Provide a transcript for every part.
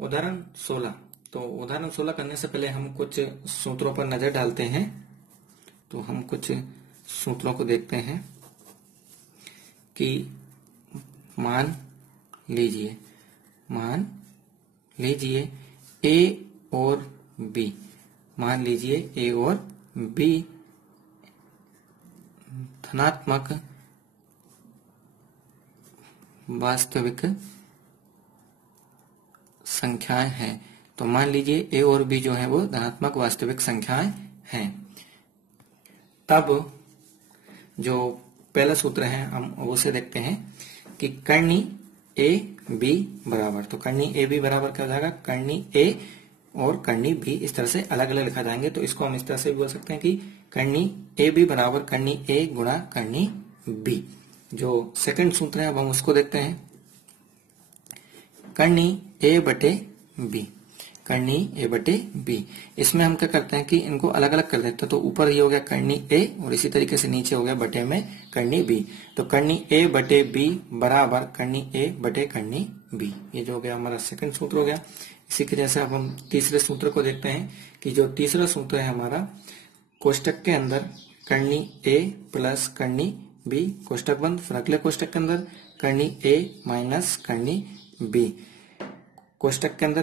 उदाहरण 16। तो उदाहरण 16 करने से पहले हम कुछ सूत्रों पर नजर डालते हैं। तो हम कुछ सूत्रों को देखते हैं कि मान लीजिए ए और बी, मान लीजिए ए और बी धनात्मक वास्तविक संख्याएं हैं। तो मान लीजिए ए और बी जो है वो धनात्मक वास्तविक संख्याएं हैं। तब जो पहला सूत्र है हम उसे देखते हैं कि कर्णी ए बी बराबर। तो कर्णी ए बी बराबर क्या हो जाएगा, कर्णी ए और कर्णी बी इस तरह से अलग अलग लिखा जाएंगे। तो इसको हम इस तरह से भी बोल सकते हैं कि कर्णी ए बी बराबर कर्णी ए गुणा कर्णी बी। जो सेकंड सूत्र है अब हम उसको देखते हैं, कर्णी ए बटे बी, कर्णी ए बटे बी। इसमें हम क्या करते हैं कि इनको अलग अलग कर देते हैं। तो ऊपर ये हो गया कर्णी ए और इसी तरीके से नीचे हो गया बटे में कर्णी बी। तो कर्णी ए बटे बी बराबर कर्णी ए बटे कर्णी बी। ये जो हो गया हमारा सेकंड सूत्र हो गया। इसी की जैसे अब हम तीसरे सूत्र को देखते हैं कि जो तीसरा सूत्र है हमारा, कोष्टक के अंदर कर्णी ए प्लस कर्णी बी कोष्टक बंद, फिर अगले कोष्टक के अंदर कर्णी ए माइनस कर्णी बी, कोष्टक के अंदर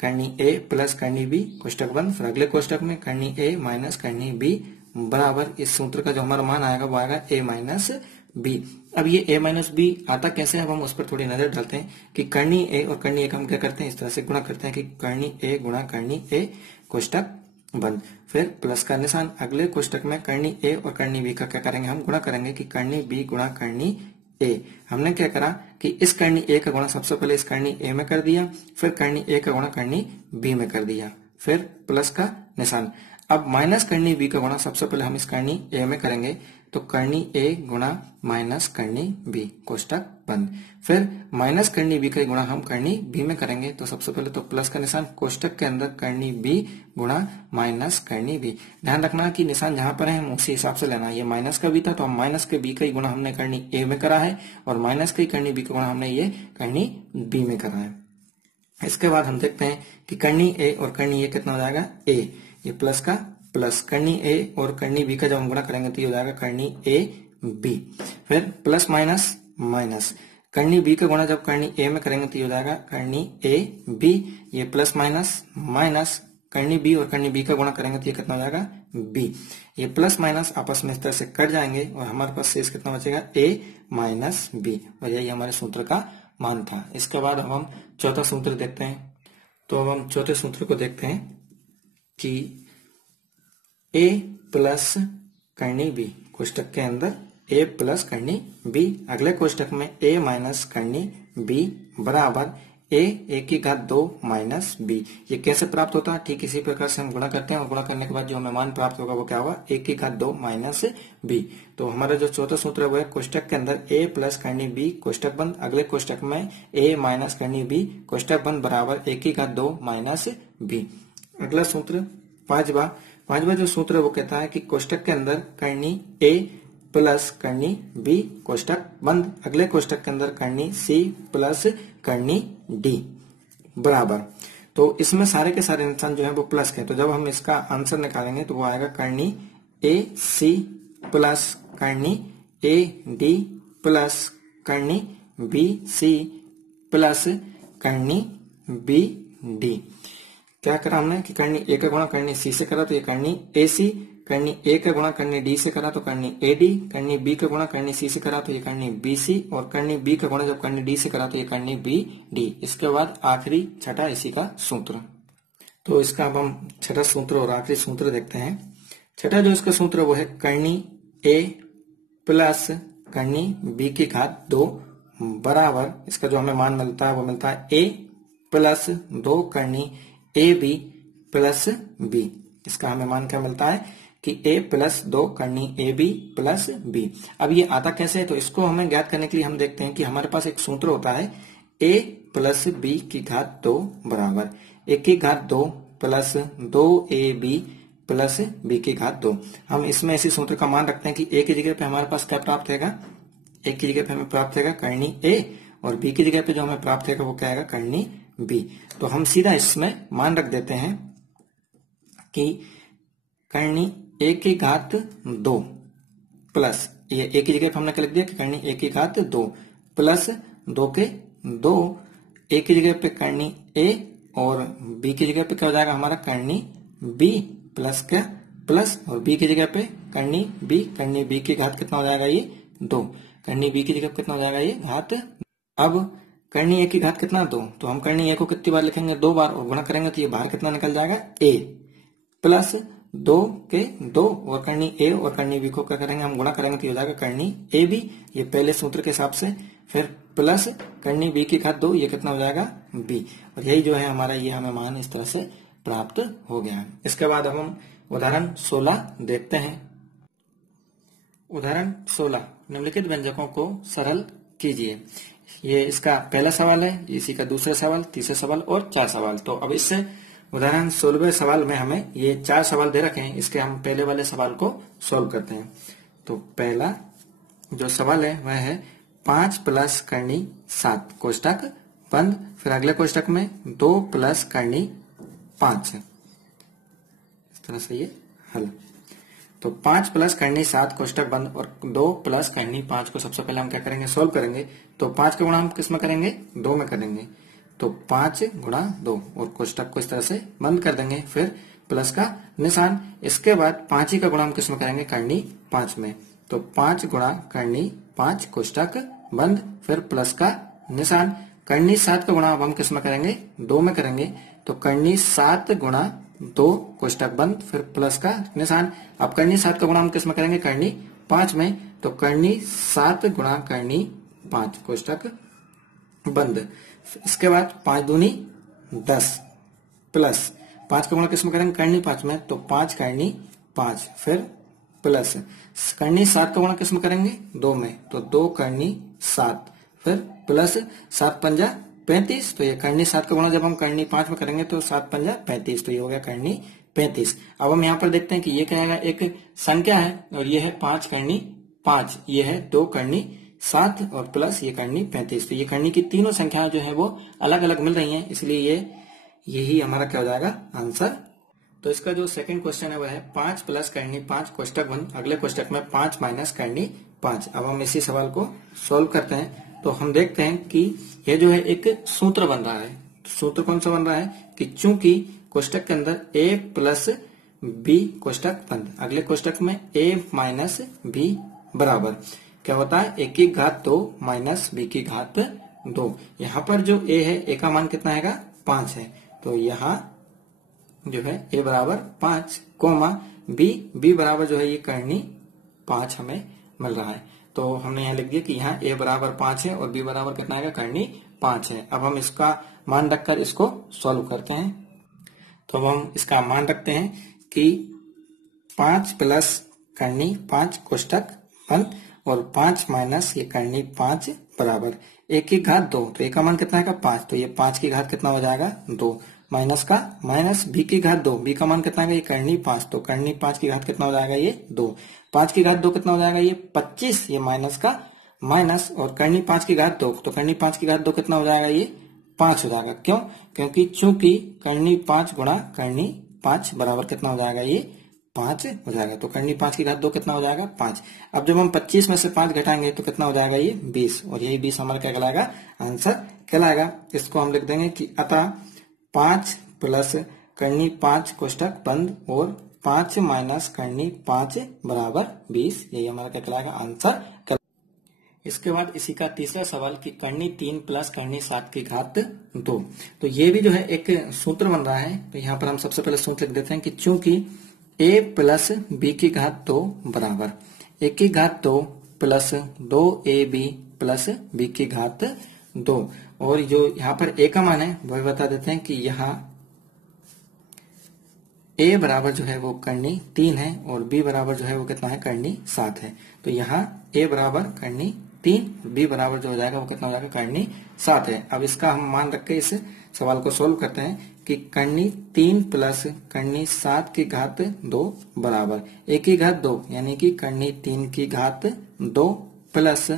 कर्णी ए प्लस कर्णी बी कोष्टक बंद, फिर अगले कोष्टक में कर्णी ए माइनस कर्णी बी बराबर इस सूत्र का जो हमारा मान आएगा वो आएगा ए माइनस बी। अब ये a माइनस बी आता कैसे है, अब हम उस पर थोड़ी नजर डालते हैं कि कर्णी ए और कर्णी ए का हम क्या करते हैं, इस तरह से गुणा करते हैं कि कर्णी ए गुणा कर्णी ए कोष्टक बंद, फिर प्लस का निशान। अगले कोष्टक में कर्णी ए और कर्णी बी का क्या करेंगे, हम गुणा करेंगे कि कर्णी बी गुणा कर्णी ए। हमने क्या करा कि इस कर्णी ए का गुणा सबसे पहले इस कर्णी ए में कर दिया, फिर कर्णी ए का गुणा कर्णी बी में कर दिया, फिर प्लस का निशान। अब माइनस कर्णी बी का गुणा सबसे पहले हम इस कर्णी ए में करेंगे, तो कर्णी ए गुणा माइनस कर्णी बी कोष्टक बंद, फिर माइनस कर्णी बी का गुणा हम कर्णी बी में करेंगे। तो सबसे पहले तो प्लस का निशान कोष्टक के अंदर कर्णी बी गुणा माइनस कर्णी बी। ध्यान रखना कि निशान जहां पर है हम उसी हिसाब से लेना है। ये माइनस का बी था तो हम माइनस के बी का ही गुणा हमने कर्णी ए में करा है और माइनस के कर्णी बी का गुणा हमने ये कर्णी बी में करा है। इसके बाद हम देखते हैं कि कर्णी ए और कर्णी ए कितना हो जाएगा, ए, ये प्लस का प्लस कर्णी ए और कर्णी बी का जब हम गुणा करेंगे तो ये हो जाएगा कर्णी ए बी, फिर प्लस माइनस माइनस कर्णी बी का गुणा जब कर्णी ए में करेंगे तो ये हो जाएगा कर्णी ए बी, ये प्लस माइनस माइनस कर्णी बी और कर्णी बी का गुणा करेंगे तो ये कितना हो जाएगा बी। ये प्लस माइनस आपस में इस तरह से कट जाएंगे और हमारे पास शेष कितना बचेगा, ए माइनस बी, और यही हमारे सूत्र का मान था। इसके बाद अब हम चौथा सूत्र देखते हैं। तो अब हम चौथे सूत्र को देखते हैं कि ए प्लस कर्णी बी कोष्टक के अंदर ए प्लस कर्णी बी, अगले कोष्टक में ए माइनस कर्णी बी बराबर ए की घात 2 माइनस बी। ये कैसे प्राप्त होता है, ठीक इसी प्रकार से हम गुणा करते हैं और गुणा करने के बाद जो हमें मान प्राप्त होगा वो क्या होगा, ए की घात 2 माइनस बी। तो हमारा जो चौथा सूत्र है वो है कोष्टक के अंदर ए प्लस कर्णी बी कोष्टक बंद, अगले कोष्टक में ए माइनस कर्णी बी कोष्टक बंद बराबर ए की घात 2 माइनस बी। अगला सूत्र पांचवा जो सूत्र है वो कहता है कि कोष्टक के अंदर कर्णी ए प्लस कर्णी बी कोष्टक बंद, अगले कोष्टक के अंदर कर्णी सी प्लस कर्णी डी बराबर। तो इसमें सारे के सारे निशान जो है वो प्लस के, तो जब हम इसका आंसर निकालेंगे तो वो आएगा कर्णी ए सी प्लस कर्णी ए डी प्लस कर्णी बी सी प्लस कर्णी बी डी। क्या करा हमने कि कर्णी ए का गुणा कर्णी सी से करा तो ये कर्णी ए सी, कर्णी ए का गुणा कर्णी डी से करा तो कर्णी ए डी, कर्णी बी का गुणा कर्णी सी से करा तो ये कर्णी बी सी, और कर्णी बी का गुणा जब कर्णी डी से करा तो ये कर्णी बी डी। इसके बाद आखिरी छठा इसी का सूत्र। तो इसका अब हम छठा सूत्र और आखिरी सूत्र देखते हैं। छठा जो इसका सूत्र वो है कर्णी ए प्लस कर्णी बी की घात 2 बराबर, इसका जो हमें मान मिलता है वो मिलता है ए प्लस 2 कर्णी ए बी प्लस बी। इसका हमें मान क्या मिलता है कि a प्लस 2 कर्णी ए बी प्लस बी। अब ये आता कैसे है, तो इसको हमें ज्ञात करने के लिए हम देखते हैं कि हमारे पास एक सूत्र होता है a प्लस बी की घात 2 बराबर ए की घात 2 प्लस 2ab प्लस बी की घात 2। हम इसमें इसी सूत्र का मान रखते हैं कि a की जगह पे हमारे पास क्या प्राप्त होगा, a की जगह पे हमें प्राप्त होगा कर्णी a और b की जगह पे जो हमें प्राप्त होगा वो क्या आएगा कर्णी बी। तो हम सीधा इसमें मान रख देते हैं कि कर्णी ए की घात 2 प्लस, ये ए की जगह पे हमने क्या लिख दिया कि कर्णी ए की घात 2 प्लस 2 के 2, ए की जगह पे कर्णी ए और बी की जगह पे क्या हो जाएगा हमारा कर्णी बी प्लस क्या प्लस, और बी की जगह पे कर्णी बी की घात कितना हो जाएगा ये 2, कर्णी बी की जगह पे कितना हो जाएगा ये घात। अब कर्णी ए की घात कितना 2, तो हम कर्णी ए को कितनी बार लिखेंगे 2 बार, और गुणा करेंगे तो ये बाहर कितना निकल जाएगा ए प्लस 2 के 2, और कर्णी ए और कर्णी बी को क्या करेंगे हम गुणा करेंगे तो ये हो जाएगा कर्णी ए बी, ये पहले सूत्र के हिसाब से, फिर प्लस कर्णी बी की घात 2, ये कितना हो जाएगा बी, और यही जो है हमारा ये हमें मान इस तरह से प्राप्त हो गया है। इसके बाद अब हम उदाहरण 16 देखते हैं। उदाहरण 16, निम्नलिखित व्यंजकों को सरल कीजिए। ये इसका पहला सवाल है, इसी का दूसरा सवाल, तीसरा सवाल और 4 सवाल। तो अब इससे उदाहरण 16वें सवाल में हमें ये 4 सवाल दे रखे हैं, इसके हम पहले वाले सवाल को सॉल्व करते हैं। तो पहला जो सवाल है वह है 5 प्लस कर्णी 7 कोष्टक बंद, फिर अगले कोष्टक में 2 प्लस कर्णी 5, इस तरह से ये हल। तो 5 प्लस कर्णी 7 कोष्टक बंद और 2 प्लस कर्णी 5 को सबसे पहले हम क्या करेंगे सॉल्व करेंगे। तो 5 का गुणा हम किस में करेंगे 2 में करेंगे, तो 5 गुणा 2 और कोष्टक को इस तरह से बंद कर देंगे, फिर प्लस का निशान। इसके बाद 5 ही का गुणा हम किस में करेंगे कर्णी 5 में, तो 5 गुणा कर्णी 5 कोष्टक बंद, फिर प्लस का निशान। कर्णी 7 का गुणा अब हम किस में करेंगे 2 में करेंगे, तो कर्णी 7 गुणा 2 कोष्टक बंद, फिर प्लस का निशान। अब कर्णी 7 का गुणा हम किस में करेंगे कर्णी 5 में, तो कर्णी 7 गुणा कर्णी 5 कोष्टक बंद। इसके बाद 5 दूनी 10 प्लस 5 का गुणा किस में करेंगे कर्णी 5 में, तो 5 कर्णी 5, फिर प्लस कर्णी 7 का गुणा किस में करेंगे 2 में, तो 2 कर्णी 7, फिर प्लस 7 पंजा 35, तो ये कर्णी 7 का गुणा जब हम कर्णी 5 में करेंगे तो 7 पंजा 35, तो ये हो गया कर्णी 35। अब हम यहाँ पर देखते हैं कि ये क्या है एक संख्या है और ये है 5 कर्णी 5, ये है 2 कर्णी 7 और प्लस ये कर्णी 35, तो ये कर्णी की तीनों संख्याएं जो है वो अलग अलग मिल रही हैं, इसलिए यही हमारा क्या हो जाएगा आंसर। तो इसका जो सेकंड क्वेश्चन है वह है 5 प्लस कर्णी 5 कोष्टक बंद, अगले कोष्टक में 5 माइनस कर्णी 5। अब हम इसी सवाल को सोल्व करते हैं। तो हम देखते हैं कि यह जो है एक सूत्र बन रहा है। सूत्र कौन सा बन रहा है कि चूंकि कोष्टक के अंदर a प्लस बी कोष्टक बंद, अगले कोष्टक में a माइनस बी बराबर क्या होता है a की घात 2 माइनस b की घात 2। यहाँ पर जो a है a का मान कितना है 5 है, तो यहाँ जो है a बराबर 5 कोमा b बराबर जो है ये कर्णी 5 हमें मिल रहा है। तो हमने यहाँ लिख दिया कि यहाँ a बराबर 5 है और b बराबर कितना है कर्णी 5 है। अब हम इसका मान रखकर इसको सॉल्व करते हैं। तो अब हम इसका मान रखते हैं कि 5 प्लस कर्णी 5 कोष्टक बंद और 5 माइनस ये कर्णी 5 बराबर a की घात 2, तो a का मान कितना है 5, तो ये 5 की घात कितना हो जाएगा 2, माइनस का माइनस b की घात 2, b का मान कितना है ये कर्णी 5, तो कर्णी 5 की घात कितना हो जाएगा ये 2, 5 की घात 2 कितना हो जाएगा ये 25, ये माइनस का माइनस, और कर्णी 5 की घात 2, तो कर्णी 5 की घात 2 कितना हो जाएगा ये 5 हो जाएगा। क्यों? क्योंकि चूंकि कर्णी 5 गुणा कर्णी 5 बराबर कितना हो जाएगा ये 5 हो जाएगा, तो कर्णी 5 की घात 2 कितना हो जाएगा 5। अब जब हम 25 में से 5 घटाएंगे तो कितना हो जाएगा ये 20, और यही 20 हमारा क्या कहलाएगा आंसर कहलाएगा। इसको हम लिख देंगे कि अतः 5 प्लस कर्णी 5 कोष्टक बंद और 5 माइनस कर्णी 5 बराबर 20, यही हमारा क्या कहलाएगा आंसर। इसके बाद इसी का तीसरा सवाल कि कर्णी 3 प्लस कर्णी 7 की घात 2, तो ये भी जो है एक सूत्र बन रहा है। तो यहाँ पर हम सबसे पहले सूत्र लिख देते हैं कि चूंकि a प्लस बी की घात 2 बराबर a की घात 2 प्लस 2ab प्लस b की घात 2, और जो यहाँ पर a का मान है वह बता देते हैं कि यहाँ a बराबर जो है वो कर्णी 3 है और b बराबर जो है वो कितना है कर्णी 7 है। तो यहाँ a बराबर कर्णी 3, b बराबर जो हो जाएगा वो कितना हो जाएगा कर्णी 7 है। अब इसका हम मान रख के इस सवाल को सोल्व करते हैं कि कर्णी 3 प्लस कर्णी 7 की घात 2 बराबर a की घात 2 यानी कि कर्णी 3 की घात 2 प्लस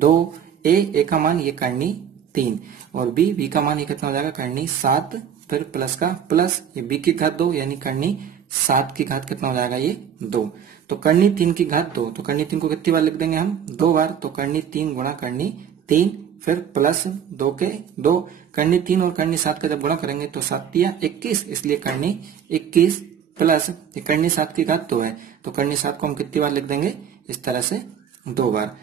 2 a का मान ये कर्णी 3 और बी का मान ये कितना हो जाएगा करनी 7 फिर प्लस का प्लस ये बी की घात 2 यानी करनी 7 की घात कितना हो जाएगा ये 2। तो करनी 3 की घात 2 तो करनी 3 को कितनी बार लिख देंगे हम 2 बार। तो करनी 3 गुणा करनी 3 फिर प्लस 2 के 2 करनी 3 और करनी 7 का जब गुणा करेंगे तो 7 या 21 इसलिए करनी 21 प्लस करनी 7 की घात 2 है तो करनी 7 को हम कितनी बार लिख देंगे इस तरह से 2 बार।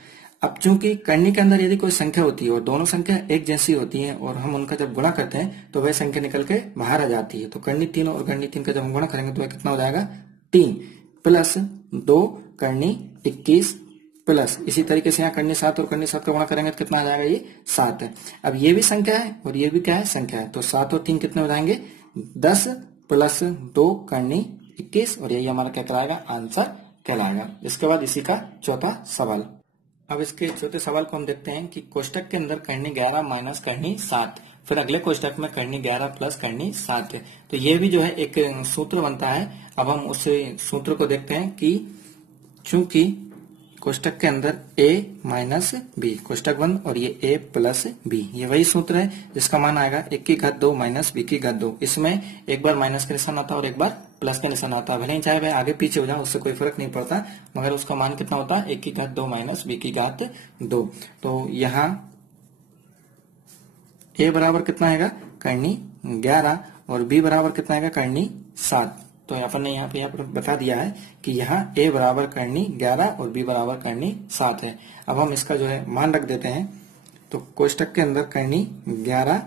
अब चूंकि करनी के अंदर यदि कोई संख्या होती है और दोनों संख्या एक जैसी होती हैं और हम उनका जब गुणा करते हैं तो वह संख्या निकल के बाहर आ जाती है। तो करनी 3 और करनी 3 का जब हम गुणा करेंगे तो वह कितना हो जाएगा 3 प्लस 2 करनी 21 प्लस इसी तरीके से यहाँ करनी 7 और करनी 7 का गुणा करेंगे तो कितना आ जाएगा ये 7 है। अब ये भी संख्या है और ये भी क्या है संख्या है तो 7 और 3 कितने हो जाएंगे 10 प्लस 2 करनी 21 और यही हमारा क्या कहलाएगा आंसर कहलाएगा। इसके बाद इसी का चौथा सवाल। अब इसके चौथे सवाल को हम देखते हैं कि कोष्टक के अंदर करनी 11 माइनस करनी 7 फिर अगले कोष्टक में करनी 11 प्लस करनी 7 है। तो ये भी जो है एक सूत्र बनता है। अब हम उस सूत्र को देखते हैं कि चूंकि कोष्टक के अंदर a माइनस बी कोष्टक बंद और ये a प्लस बी ये वही सूत्र है जिसका मान आएगा 1 की घात 2 माइनस बी की घात 2। इसमें एक बार माइनस का निशान आता है और एक बार प्लस का निशान आता है। भले ही चाहे वह आगे पीछे हो जाए उससे कोई फर्क नहीं पड़ता मगर उसका मान कितना होता है 1 की घात 2 माइनस बी की घात 2। तो यहाँ a बराबर कितना आएगा करनी 11 और b बराबर कितना आएगा करनी 7। तो अपन ने यहाँ पे बता दिया है कि यहाँ a बराबर करनी 11 और b बराबर करनी 7 है। अब हम इसका जो है मान रख देते हैं। तो कोष्टक के अंदर करनी 11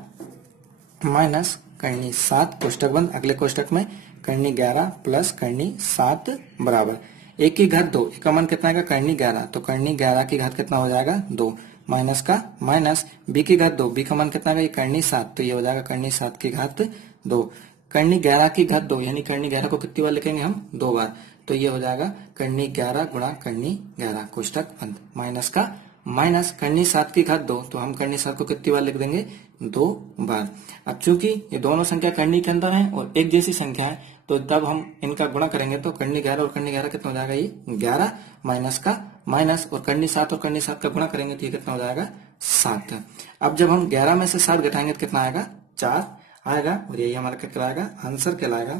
माइनस करनी 7 कोष्टक बंद अगले कोष्टक में करनी 11 प्लस करनी 7 बराबर 1 की घात 2 का मान कितना आएगा करनी 11 तो करनी 11 की घात कितना हो जाएगा 2 माइनस का माइनस b की घात 2 b का मान कितना आएगा करनी 7 तो ये हो जाएगा करनी 7 की घात 2 करनी 11 की घात 2 यानी करनी 11 को कितनी बार लिखेंगे हम 2 बार। तो ये हो जाएगा करनी 11 गुणा करनी 11 कोष्टक बंद माइनस का माइनस करनी 7 की घात 2 तो हम करनी 7 को कितनी बार लिख देंगे 2 बार। अब चूंकि ये दोनों संख्या करनी के अंदर है और एक जैसी संख्या है तो जब हम इनका गुणा करेंगे तो करनी 11 और करनी 11 कितना हो जाएगा ये 11 माइनस का माइनस और करनी 7 और करनी 7 का गुणा करेंगे तो ये कितना हो जाएगा 7। अब जब हम 11 में से 7 घटाएंगे तो कितना आएगा 4 आएगा और यही हमारा क्या कहलाएगा आंसर कहलाएगा।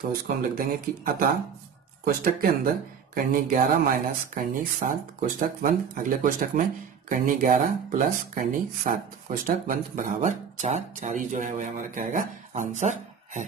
तो इसको हम लिख देंगे कि अतः कोष्टक के अंदर करनी 11 माइनस करनी 7 कोष्टक बंद अगले कोष्टक में करनी 11 प्लस करनी 7 कोष्टक बंद बराबर 4 ही जो है वह हमारा क्या आएगा आंसर है।